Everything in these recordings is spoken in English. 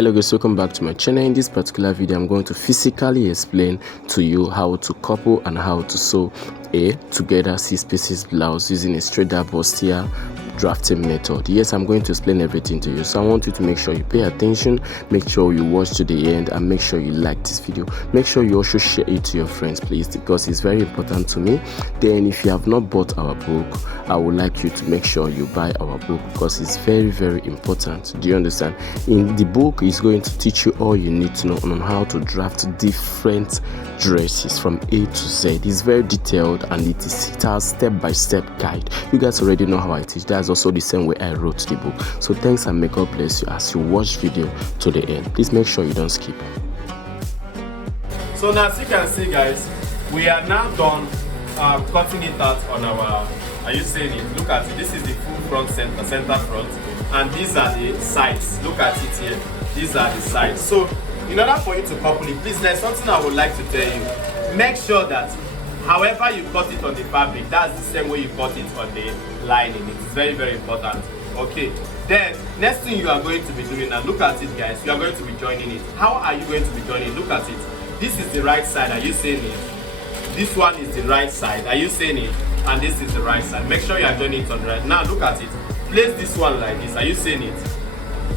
Hello guys, welcome back to my channel. In this particular video I'm going to physically explain to you how to couple and how to sew a together 6 pieces blouse using a straight bustier drafting method. Yes, I'm going to explain everything to you, so I want you to make sure you pay attention, make sure you watch to the end, and make sure you like this video. Make sure you also share it to your friends, please, because it's very important to me. Then if you have not bought our book, I would like you to make sure you buy our book because it's very important. Do you understand? In the book is going to teach you all you need to know on how to draft different dresses from A to Z. It's very detailed and it has step-by-step guide. You guys already know how I teach. That's also the same way I wrote the book. So thanks and may God bless you as you watch video to the end. Please make sure you don't skip. So now, as you can see, guys, we are now done cutting it out on our, are you seeing it? Look at it. This is the full front center front, and these are the sides. Look at it here. These are the sides. So in order for you to couple it, please, there's something I would like to tell you. Make sure that however you cut it on the fabric, that's the same way you cut it on the lining. It's very important. Okay, then next thing you are going to be doing now, look at it, guys. You are going to be joining it. How are you going to be joining it? Look at it. This is the right side. Are you seeing it? This one is the right side. Are you seeing it? And this is the right side. Make sure you are joining it on the right. Now look at it. Place this one like this. Are you seeing it?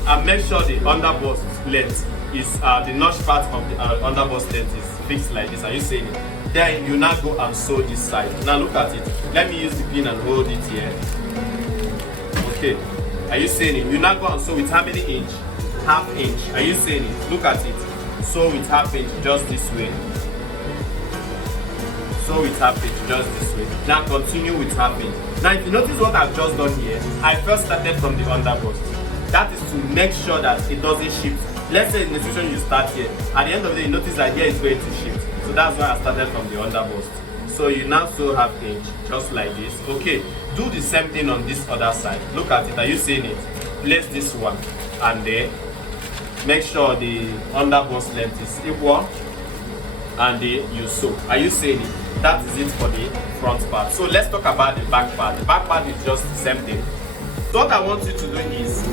And make sure the underbust length is the notch part of the underbust length is fixed like this. Are you seeing it? Then you now go and sew this side. Now look at it. Let me use the pin and hold it here. Okay. Are you seeing it? You now go and sew with how many inch? Half inch. Are you seeing it? Look at it. Sew with half inch just this way. Sew with half inch just this way. Now continue with half inch. Now if you notice what I've just done here, I first started from the underbust. That is to make sure that it doesn't shift. Let's say in the situation you start here. At the end of the day, you notice that here is going to shift. So that's why I started from the underbust. So you now sew half inch, just like this. Okay, do the same thing on this other side. Look at it. Are you seeing it? Place this one and then make sure the underbust length is equal and then you sew. Are you seeing it? That is it for the front part. So let's talk about the back part. The back part is just the same thing. So what I want you to do is,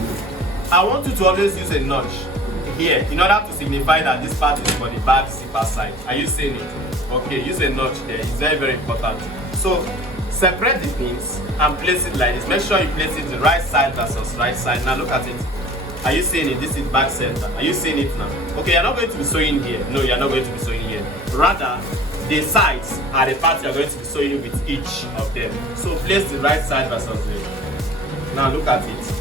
I want you to always use a notch here in order to signify that this part is for the back zipper side. Are you seeing it? Okay, use a notch there. It's very important. So separate the pins and place it like this. Make sure you place it the right side versus right side. Now look at it. Are you seeing it? This is back center. Are you seeing it now? Okay, you're not going to be sewing here. No, you're not going to be sewing here. Rather, the sides are the parts you're going to be sewing with each of them. So place the right side versus the. Now look at it.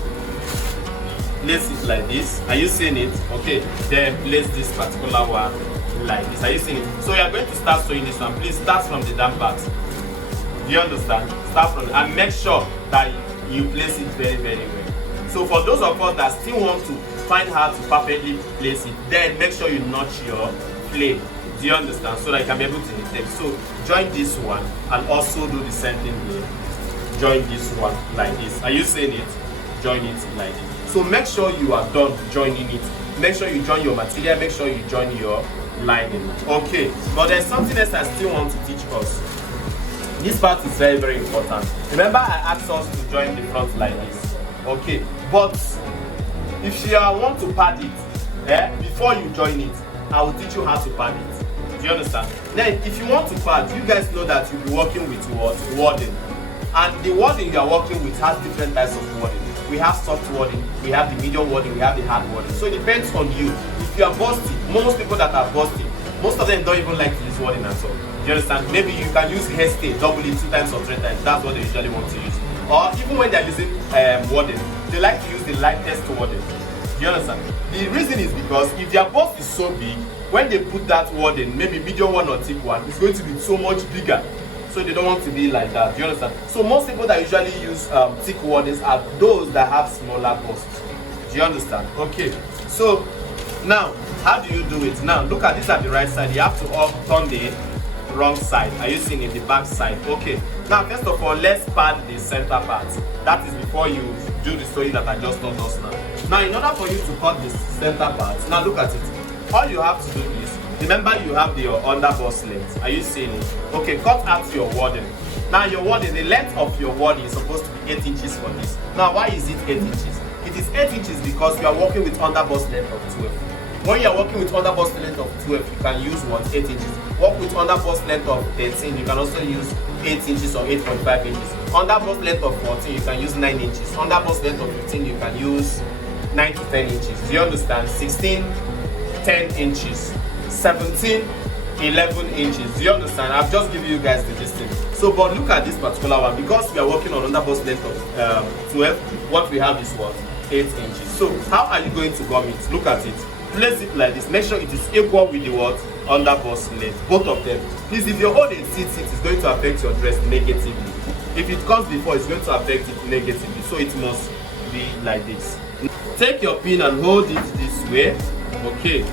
Place it like this. Are you seeing it? Okay, then place this particular one like this. Are you seeing it? So you are going to start sewing this one. Please start from the damp part. Do you understand? Start from and make sure that you place it very well. So for those of us that still want to find how to perfectly place it, then make sure you notch your flame. Do you understand? So that you can be able to detect. So join this one and also do the same thing here. Join this one like this. Are you seeing it? Join it like this. So make sure you are done joining it. Make sure you join your material. Make sure you join your lining. Okay, but there's something else I still want to teach us. This part is very important. Remember I asked us to join the front like this. Okay, but if you want to pad it, before you join it, I will teach you how to pad it. Do you understand? Then if you want to pad, you guys know that you'll be working with what? Wording. And the wording you are working with has different types of wording. We have soft wording, we have the medium wording, we have the hard wording. So it depends on you. If you are busty, most people that are busty, most of them don't even like to use wording at all. Do you understand? Maybe you can use hairstay, double it 2 times or 3 times. That's what they usually want to use. Or even when they're using wording, they like to use the lightest wording. Do you understand? The reason is because if their bust is so big, when they put that wording, maybe medium one or thick one, it's going to be so much bigger. So they don't want to be like that. Do you understand? So most people that usually use thick wordings are those that have smaller busts. Do you understand? Okay. So now, how do you do it? Now look at this at the right side. You have to turn the wrong side. Are you seeing it? The back side. Okay. Now first of all, let's pad the center part. That is before you do the sewing that I just taught us now. Now in order for you to cut the center part, now look at it. All you have to do is, remember you have your underbust length. Are you seeing it? Okay, cut out your wording. Now your wording, the length of your wording is supposed to be 8 inches for this. Now why is it 8 inches? It is 8 inches because we are working with underbust length of 12. When you are working with underbust length of 12, you can use what? 8 inches. Work with underbust length of 13, you can also use 8 inches or 8.5 inches. Underbust length of 14, you can use 9 inches. Underbust length of 15, you can use 9 to 10 inches. Do you understand? 16, 10 inches. 17, 11 inches. Do you understand? I've just given you guys the distance. So, but look at this particular one. Because we are working on underbust length of 12, what we have is what? 8 inches. So, how are you going to gum it? Look at it. Place it like this. Make sure it is equal with the what? Underbust length. Both of them. Please, if your own exceeds it, it's going to affect your dress negatively. If it comes before, it's going to affect it negatively. So, it must be like this. Take your pin and hold it this way. Okay.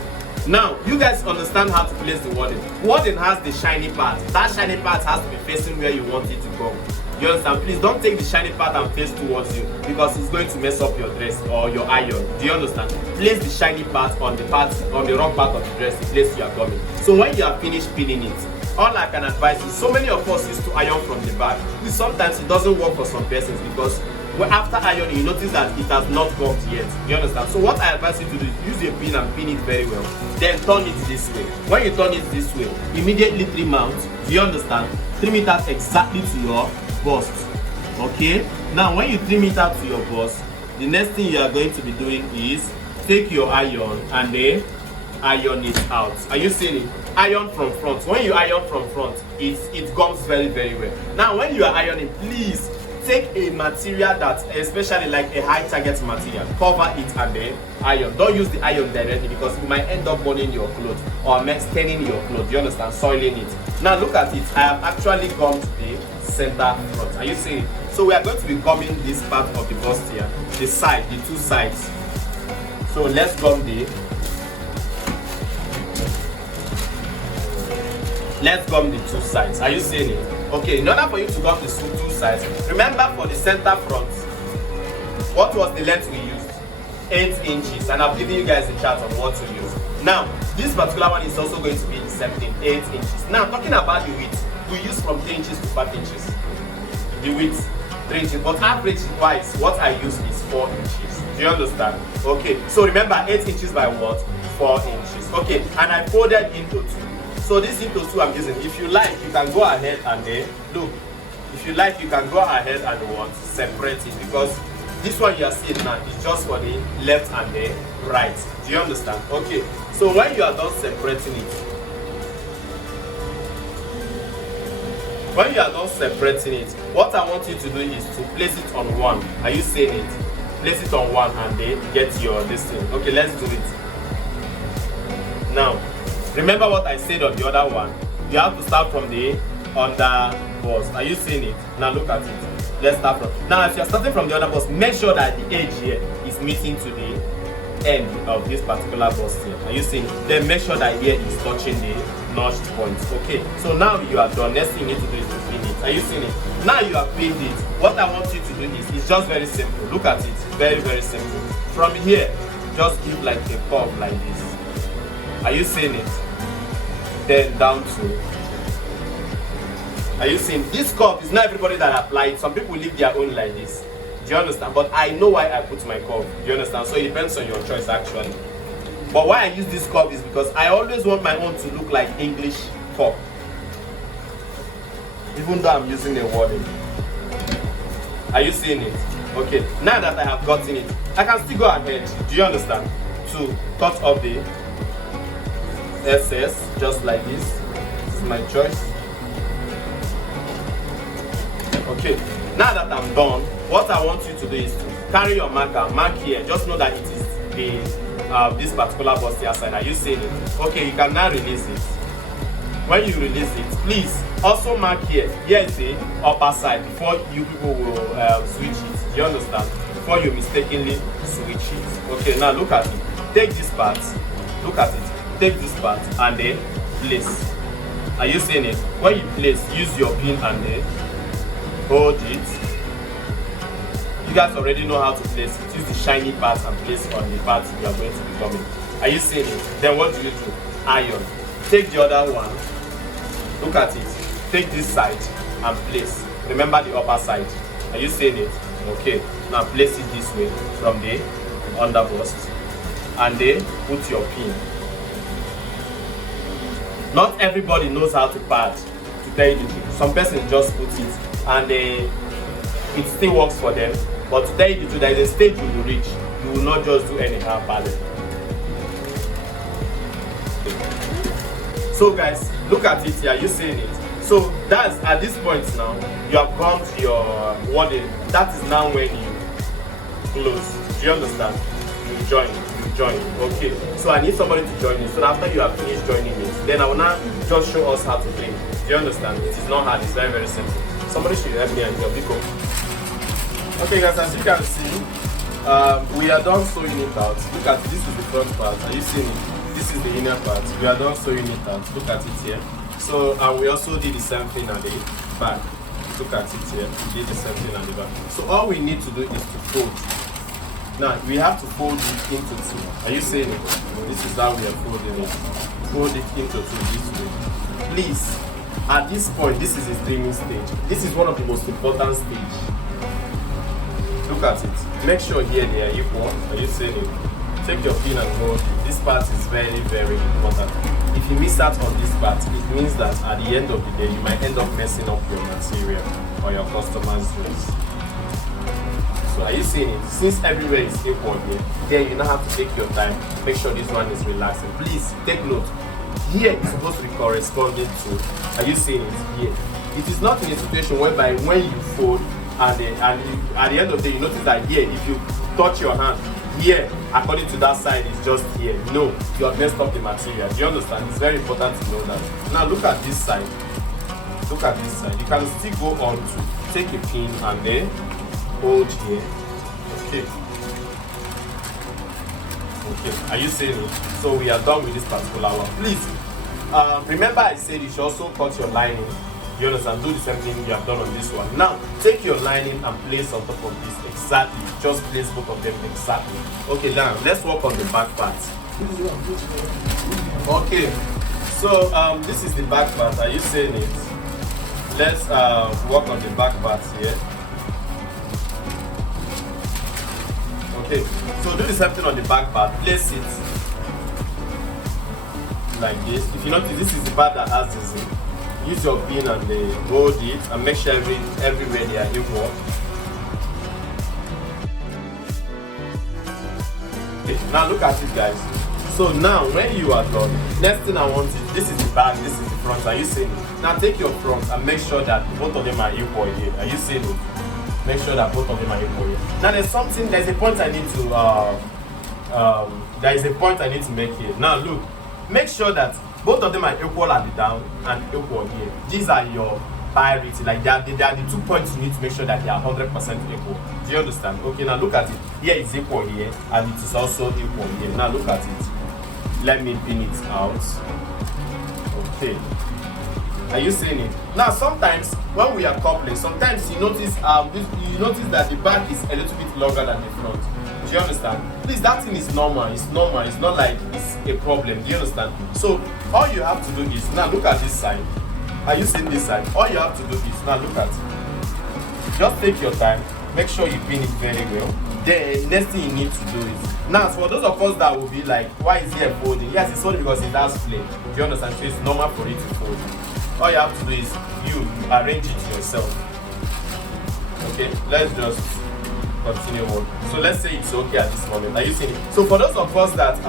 Now, you guys understand how to place the wording. Wording has the shiny part. That shiny part has to be facing where you want it to go. You understand? Please don't take the shiny part and face towards you because it's going to mess up your dress or your iron. Do you understand? Place the shiny part on the wrong part of the dress, the place you are coming. So when you are finished pinning it, all I can advise you, so many of us used to iron from the back. Sometimes it doesn't work for some persons because after ironing, you notice that it has not gummed yet. You understand? So what I advise you to do is use your pin and pin it very well. Then turn it this way. When you turn it this way, immediately trim out. Do you understand? Trim it out exactly to your bust. Okay? Now when you trim it out to your bust, the next thing you are going to be doing is take your iron and then iron it out. Are you seeing it? Iron from front. When you iron from front, it gums very, very well. Now when you are ironing, please take a material that, especially like a high target material, cover it and then iron. Don't use the iron directly because you might end up burning your clothes or staining your clothes. You understand? Soiling it. Now look at it. I have actually gummed the center front. Are you seeing it? So we are going to be gumming this part of the bustier, the side, the two sides. So let's gum the two sides. Are you seeing it? Okay, in order for you to gum the two sides, remember for the center front, what was the length we used? 8 inches, and I've given you guys a chart on what to use. Now, this particular one is also going to be the same thing, 8 inches. Now, talking about the width, we use from 3 inches to 5 inches. The width, 3 inches, but average wise, what I use is 4 inches. Do you understand? Okay, so remember 8 inches by what? 4 inches. Okay, and I folded into 2. So this into 2 I'm using. If you like, you can go ahead and then look. If you like, you can go ahead and what? Separate it, because this one you are seeing now is just for the left and the right. Do you understand? Okay. So when you are done separating it, what I want you to do is to place it on one. Are you seeing it? Place it on one and then get your this thing. Okay, let's do it. Now, remember what I said on the other one. You have to start from the under bust. Are you seeing it? Now look at it. Let's start from. Now, if you're starting from the other bust, make sure that the edge here is meeting to the end of this particular bust here. Are you seeing it? Then make sure that here is touching the notched points. Okay. So now you are done. Next thing you need to do is to pin it. Are you seeing it? Now you have pinned it. What I want you to do is it's just very simple. Look at it. Very, very simple. From here, just give like a curve like this. Are you seeing it? Then down to. Are you seeing this curve? Is not everybody that apply it. Some people leave their own like this. Do you understand? But I know why I put my curve. Do you understand? So it depends on your choice actually. But why I use this curve is because I always want my own to look like English curve. Even though I'm using a wording. Are you seeing it? Okay. Now that I have gotten it, I can still go ahead. Do you understand? To cut off the SS just like this. This is my choice. Okay, now that I'm done, what I want you to do is to carry your marker, mark here. Just know that it is the this particular bustier side. Are you seeing it? Okay, you can now release it. When you release it, please also mark here. Here is the upper side before you people will switch it. Do you understand? Before you mistakenly switch it. Okay, now look at it. Take this part. Look at it. Take this part and then place. Are you seeing it? When you place, use your pin and then hold it. You guys already know how to place it. Use the shiny part and place on the part you are going to be coming. Are you seeing it? Then what do? Iron. Take the other one. Look at it. Take this side and place. Remember the upper side. Are you seeing it? Okay, now place it this way from the under bust, and then put your pin. Not everybody knows how to pad, to tell you the truth. Some person just put it and it still works for them. But to tell you the truth, there is a stage you will reach. You will not just do anyhow padding. So guys, look at it here. You seeing it? So that's at this point now. You have gone to your wording. That is now when you close. Do you understand? You join. Okay. So I need somebody to join you. So after you have finished joining me, then I will now just show us how to clean. Do you understand? It is not hard. It's very, very simple. Somebody should help me and help me go. Okay guys, as you can see, we are done sewing it out. Look at this is the front part. Are you seeing it? This is the inner part. We are done sewing it out. Look at it here. So and we also did the same thing at the back. Look at it here. We did the same thing at the back. So all we need to do is to fold. Now we have to fold it into two. Are you seeing it? This is how we are folding it. Fold it into two this way. Please, at this point, this is a streaming stage. This is one of the most important stages. Look at it. Make sure here they are equal. Are you seeing it? Take your pin and hold it. This part is very, very important. If you miss out on this part, it means that at the end of the day, you might end up messing up your material or your customer's dress. So are you seeing it? Since everywhere is equal here, then you now have to take your time. Make sure this one is relaxing. Please take note. Here is supposed to be corresponding to. Are you seeing it here? It is not in a situation whereby when you fold and at the end of the day you notice that here, if you touch your hand here, according to that side is just here. No, you have messed up the material. Do you understand? It's very important to know that. Now look at this side. Look at this side. You can still go on to take a pin and then hold here. Okay. Are you seeing it? So we are done with this particular one. Please remember I said you should also cut your lining. You understand? Do the same thing you have done on this one. Now take your lining and place on top of this exactly. Just place both of them exactly. Okay, now let's work on the back part. Okay, so this is the back part. Are you seeing it? Let's work on the back part here. Okay, so do the same thing on the back part. Place it like this. If you notice, this is the part that has this. Use your pin and hold it and make sure everywhere they are equal. Okay, now look at it guys. So now when you are done, next thing I want is, this is the back, this is the front. Are you seeing it? Now take your front and make sure that both of them are equal here. Are you seeing it? Make sure that both of them are equal here. Now there's a point I need to make here. Now look, make sure that both of them are equal at the down and equal here. These are your priority. Like they are the 2 points you need to make sure that they are 100% equal. Do you understand? Okay, now look at it. Here is equal here and it is also equal here. Now look at it. Let me pin it out. Okay. Are you seeing it? Now sometimes when we are coupling, sometimes you notice that the back is a little bit longer than the front. Do you understand? Please, that thing is normal. It's normal. It's not like it's a problem. Do you understand? So all you have to do is, now look at this side. Are you seeing this side? All you have to do is, now look at it. Just take your time. Make sure you pin it very well. Then next thing you need to do is, now for those of us that will be like, why is here folding? Yes, it's folding because it has flame. Do you understand? So it's normal for it to fold. All you have to do is you arrange it yourself. Okay, let's just continue on. So let's say it's okay at this moment. Are you seeing it? So for those of us that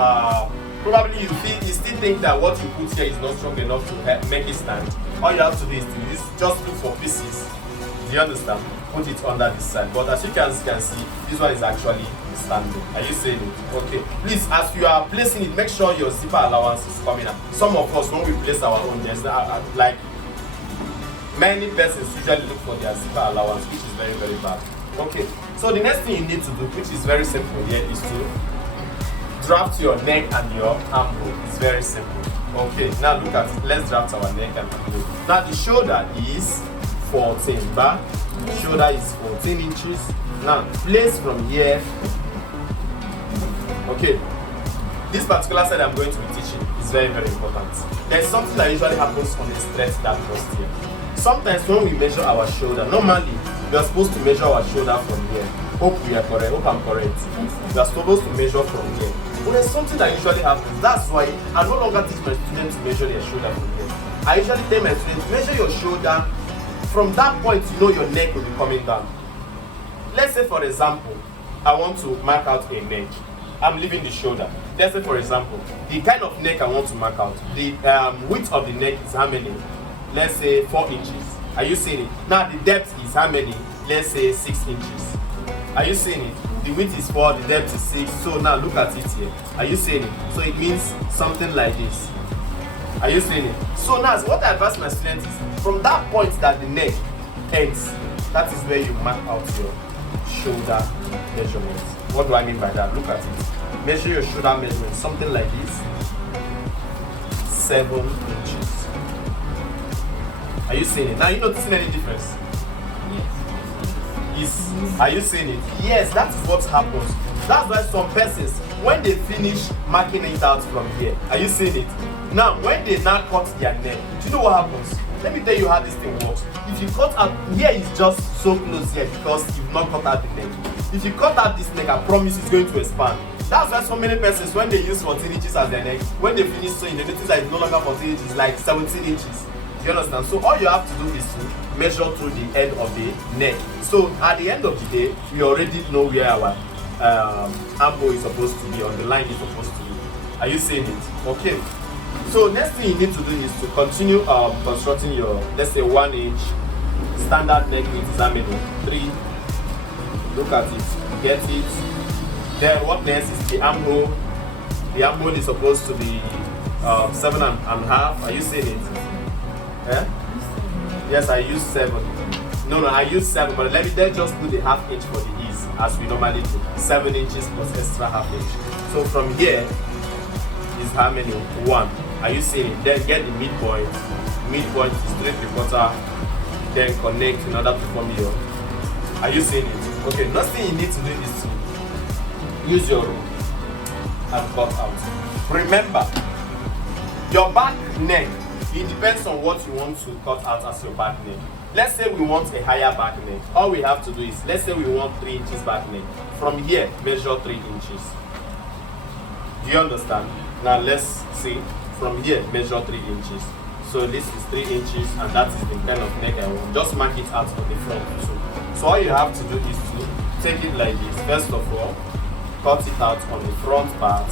probably you still think that what you put here is not strong enough to make it stand, all you have to do is just look for pieces. Do you understand? Put it under this side. But as you can see, this one is actually standing. Are you seeing it? Okay. Please, as you are placing it, make sure your zipper allowance is coming up. Some of us, when we place our own, there's like many persons usually look for their zipper allowance, which is very, very bad. Okay. So the next thing you need to do, which is very simple here, is to draft your neck and your armhole. It's very simple. Okay. Now look at it. Let's draft our neck and armhole. Now the shoulder is 14 back. Shoulder is 14 inches. Now place from here. Okay, this particular side I'm going to be teaching is very, very important. There's something that usually happens on a straight that bustier. Sometimes when we measure our shoulder, normally we are supposed to measure our shoulder from here. Hope we are correct. Hope I'm correct. We are supposed to measure from here. But there's something that usually happens. That's why I no longer teach my students to measure their shoulder from here. I usually tell my students, measure your shoulder. From that point, you know your neck will be coming down. Let's say, for example, I want to mark out a neck. I'm leaving the shoulder. Let's say, for example, the kind of neck I want to mark out. The width of the neck is how many? Let's say 4 inches. Are you seeing it? Now the depth is how many? Let's say 6 inches. Are you seeing it? The width is 4, the depth is 6. So now look at it here. Are you seeing it? So it means something like this. Are you seeing it? So now what I advise my students is from that point that the neck ends, that is where you mark out your shoulder measurements. What do I mean by that? Look at it. Measure your shoulder measurement, something like this. 7 inches. Are you seeing it? Now you noticing any difference? Are you seeing it? Yes, that is what happens. That's why some persons, when they finish marking it out from here, are you seeing it? Now, when they now cut their neck, do you know what happens? Let me tell you how this thing works. If you cut out, here is just so close here because you've not cut out the neck. If you cut out this neck, I promise it's going to expand. That's why so many persons, when they use 14 inches as their neck, when they finish sewing, they notice that it's no longer 14 inches, it's like 17 inches. Do you understand? So all you have to do is to measure through the end of the neck. So at the end of the day, we already know where our armhole is supposed to be, on the line is supposed to be. Are you seeing it? Okay. So next thing you need to do is to continue constructing your, let's say 1 inch standard neck width is how many? 3. Look at it. Get it. Then what next is the armhole. The armhole is supposed to be 7.5. Are you seeing it? Eh? Yes, I use 7. No, I use 7, but let me then just put the half inch for the ease, as we normally do. 7 inches plus extra half inch. So from here is how many? 1. Are you seeing it? Then get the midpoint. Midpoint is 3/4. Then connect in order to form your. Are you seeing it? Okay, next thing you need to do is to use your rule and cut out. Remember, your back neck, it depends on what you want to cut out as your back neck. Let's say we want a higher back neck. All we have to do is, let's say we want 3 inches back neck. From here, measure 3 inches. Do you understand? Now let's see. From here, measure 3 inches. So this is 3 inches, and that is the kind of neck I want. Just mark it out on the front too. So all you have to do is to take it like this. First of all, cut it out on the front part.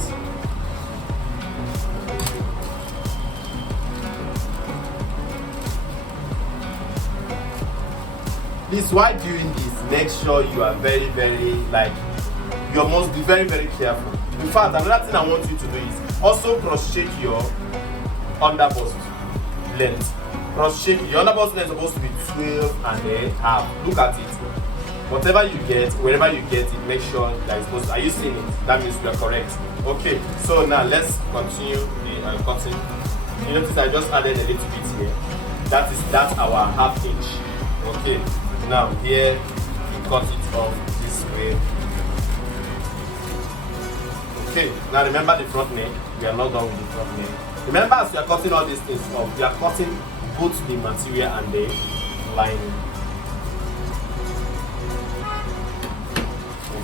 Please, while doing this, make sure you are very, you must be very, very careful. In fact, another thing I want you to do is also cross-check your underbust length. Cross-check your underbust length is supposed to be 12.5. Look at it. Whatever you get, wherever you get it, make sure that it's supposed to. Are you seeing it? That means we are correct. Okay, so now let's continue the cutting. You notice I just added a little bit here. That's our half inch. Okay, now here we cut it off this way. Okay, now remember the front neck. We are not done with the front neck. Remember, as we are cutting all these things off, we are cutting both the material and the lining.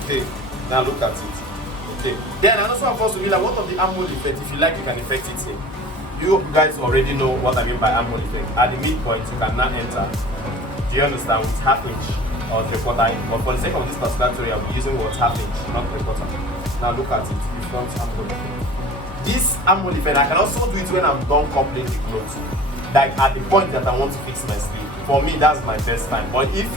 Okay, now look at it. Okay, then another one for us to be like, what of the armhole effect? If you like, you can effect it here. You guys already know what I mean by armhole effect. At the midpoint, you can now enter. Do you understand? With half inch or 3/4 inch. But for the sake of this particular tutorial, I'll be using what, half inch, not 3/4. Now look at it. The front armhole effect. This armhole effect, I can also do it when I'm done coupling the clothes. Like at the point that I want to fix my sleeve. For me, that's my best time. But if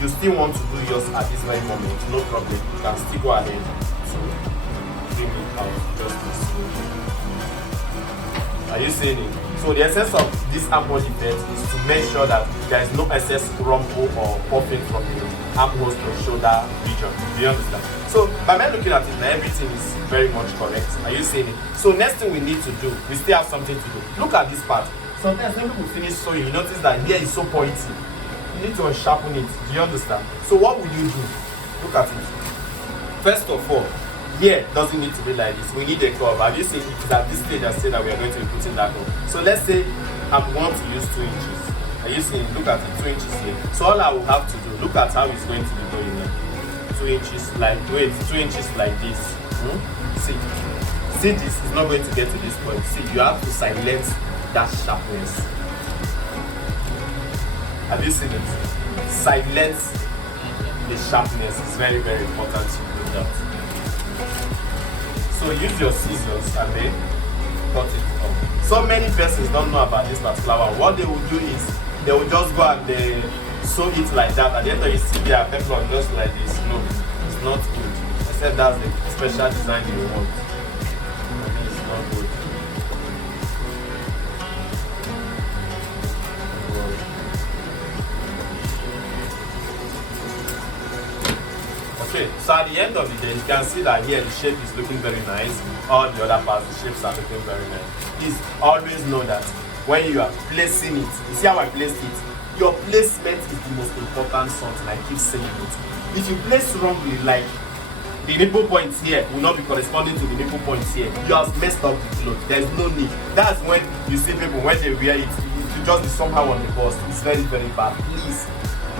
you still want to do yours at this very moment, no problem. You can still go ahead to bring it out just this way. Are you seeing it? So the essence of this armhole effect is to make sure that there is no excess rumple or popping from the armholes to shoulder region. Do you understand? So by me looking at it, everything is very much correct. Are you seeing it? So next thing we need to do, we still have something to do. Look at this part. Sometimes when people finish sewing, you notice that here is so pointy. You need to sharpen it. Do you understand? So what will you do? Look at it. First of all, here doesn't need to be like this. We need a curve. Have you seen it is at this stage I say that we are going to be putting that on. So let's say I'm going to use 2 inches. Are you seeing? Look at it, 2 inches here. So all I will have to do, look at how it's going to be going now. 2 inches like, wait, 2 inches like this. See this is not going to get to this point. See, you have to silence that sharpness. Have you seen it? Silence the sharpness is very, very important to do that. So use your scissors and then cut it off. So many persons don't know about this particular one. What they will do is they will just go and they sew it like that. At the end of it, see their peplon just like this. No, it's not good. Except that's the special design you want. It's not good. Okay, so at the end of the day, you can see that here the shape is looking very nice. All the other parts, the shapes are looking very nice. Please always know that when you are placing it, you see how I placed it? Your placement is the most important something. I keep saying it. If you place wrongly, like the nipple points here will not be corresponding to the nipple points here, you have messed up the clothes. There is no need. That's when you see people when they wear it, it just be somehow on the bust. It's very, very bad. Please,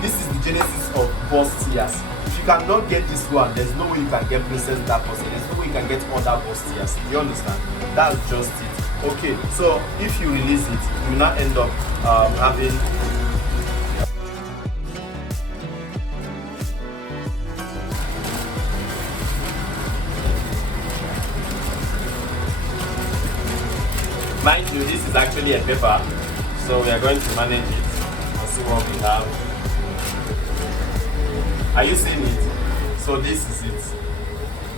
this is the genesis of bustiers. If you cannot get this one, there's no way you can get princess that person. There's no way you can get other bustiers. You understand? That's just it. Okay, so if you release it, you will not end up having mind you, this is actually a paper, so we are going to manage it and see what we have. Are you seeing it? So this is it.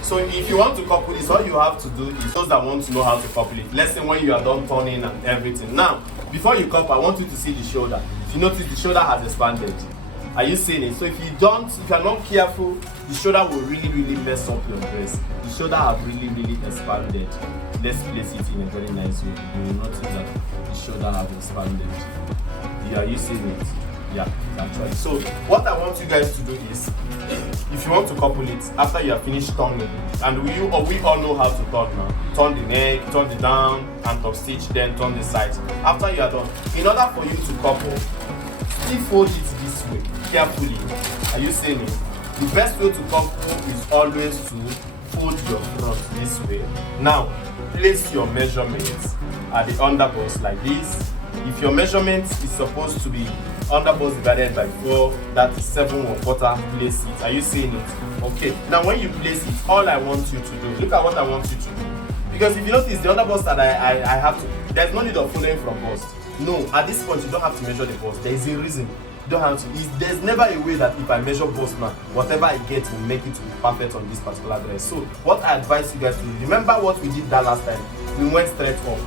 So if you want to couple this, all you have to do is those that want to know how to couple it. Let's say when you are done turning and everything. Now, before you couple, I want you to see the shoulder. If you notice, the shoulder has expanded. Are you seeing it? So if you are not careful, the shoulder will really, really mess up your dress. The shoulder have really, really expanded. Let's place it in a very nice way. You will notice that the shoulder has expanded. Yeah, are you seeing it? Yeah, actually. So what I want you guys to do is, if you want to couple it after you have finished turning, and we all know how to turn now. Turn the neck, turn the down, and top stitch, then turn the sides. After you are done, in order for you to couple, still fold it this way carefully. Are you seeing it? The best way to couple is always to fold your front this way. Now place your measurements at the underbust like this. If your measurement is supposed to be underbust divided by 4, that is 7¼ place it. Are you seeing it? Okay, now when you place it, all I want you to do, look at what I want you to do. Because if you notice the underbust that I have to, there's no need of following from bust. No, at this point you don't have to measure the bust. There is a reason. You don't have to. There's never a way that if I measure bust now, whatever I get will make it to be perfect on this particular dress. So what I advise you guys to do, remember what we did that last time? We went straight up.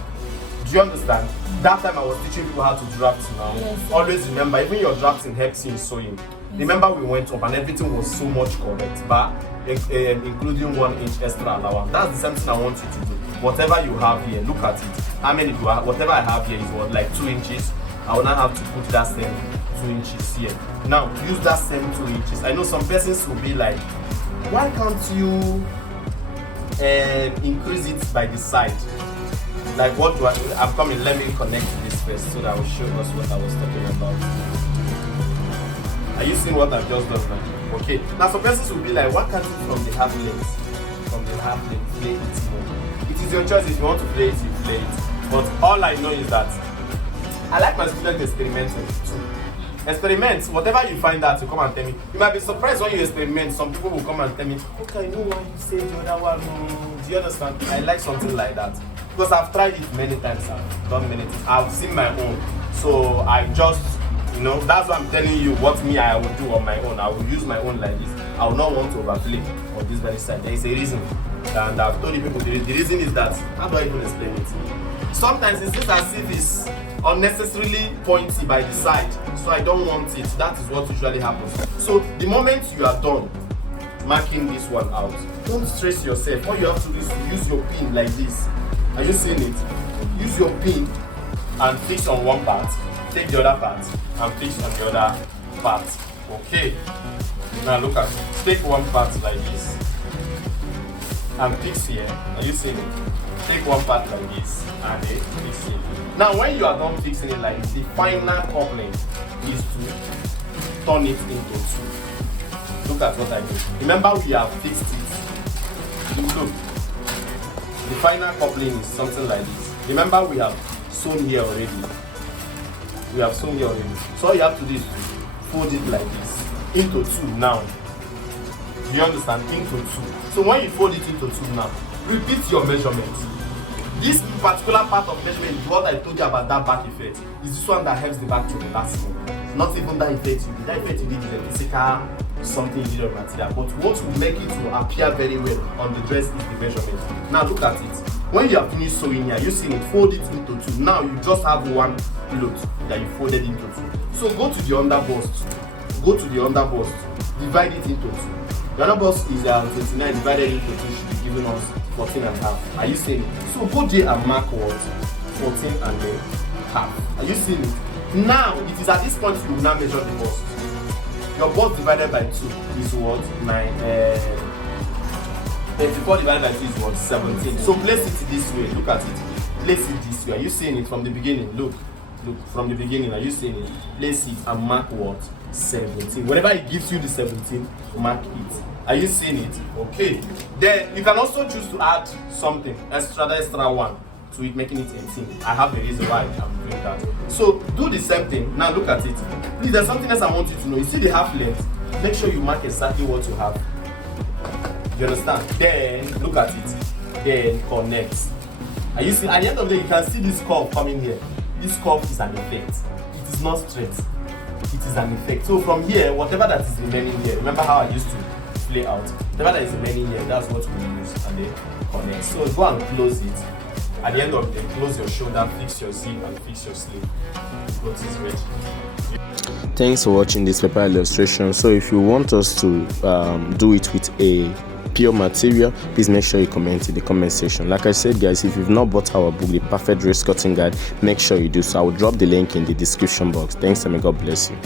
Do you understand? That time I was teaching people how to draft now. Yes. Always remember, even your drafting helps you in sewing. Yes. Remember we went up and everything was so much correct, but including 1 inch extra allowance. That's the same thing I want you to do. Whatever you have here, look at it. How many do I have? Whatever I have here is what, like 2 inches. I will not have to put that same 2 inches here. Now use that same 2 inches. I know some persons will be like, why can't you increase it by the side? Like what do I'm coming, let me connect this first so that I will show us what I was talking about. Are you seeing what I've just done now? Okay. Now some persons will be like, why can't you from the half length? From the half length, play it more. It is your choice. If you want to play it, you play it. But all I know is that I like my students experimenting too. Experiment, whatever you find out, you come and tell me. You might be surprised when you experiment. Some people will come and tell me, okay, I know why you say the other one. Do you understand? I like something like that. Because I've tried it many times, I've done many things, I've seen my own. So I just, that's why I'm telling you what I will do on my own. I will use my own like this. I will not want to overplay on this very side. There is a reason. And I've told you people, the reason is that, how do I even explain it? Sometimes it's just as if it's unnecessarily pointy by the side. So I don't want it. That is what usually happens. So the moment you are done marking this one out, don't stress yourself. All you have to do is to use your pin like this. Are you seeing it? Use your pin and fix on one part, take the other part and fix on the other part. Okay. Now look at it. Take one part like this and fix here. Are you seeing it? take one part like this and then fix it. Now when you are done fixing it like this, the final coupling is to turn it into two. Look at what I did. Remember we have fixed it. Look. The final coupling is something like this. Remember we have sewn here already. We have sewn here already. So all you have to do is fold it like this into two now. Do you understand? Into two. So when you fold it into two now, repeat your measurements. This particular part of measurement is what I told you about that back effect. Is this one that helps the back to relax more. Not even that effect you did. That effect you did is a physical something you did on material. But what will make it to appear very well on the dress is the measurement. Now look at it. When you have finished sewing here, you see it, fold it into two. Now you just have one load that you folded into two. So go to the under bust. Go to the under bust. Divide it into two. The under bust is 29 divided into 2 should be giving us 14 and a half. Are you seeing it? So go there and mark what? 14 and then half. Are you seeing it? Now it is at this point you will now measure the bust. Your bust divided by 2 is what? 34 divided by 2 is what? 17. So place it this way. Look at it. Place it this way. Are you seeing it from the beginning? Look from the beginning. Are you seeing it? Place it and mark what? 17. Whenever it gives you the 17, mark it. Are you seeing it? Okay. Then you can also choose to add something extra one to it, making it 18. I have a reason why I'm doing that. So do the same thing. Now look at it. Please, there's something else I want you to know. You see the half length? Make sure you mark exactly what you have. You understand? Then look at it. Then connect. Are you seeing? At the end of the day, you can see this curve coming here. This curve is an effect. It is not straight. It is an effect. So from here, whatever that is remaining here, remember how I used to play out? Whatever that is remaining here, that's what we use and then connect. So go and close it. At the end of the day, close your shoulder, fix your zip and fix your sleeve. Close is ready. Thanks for watching this paper illustration. So if you want us to do it with a pure material, please make sure you comment in the comment section. Like I said guys, if you've not bought our book, The Perfect Dress Cutting Guide, make sure you do so. I will drop the link in the description box. Thanks and may God bless you.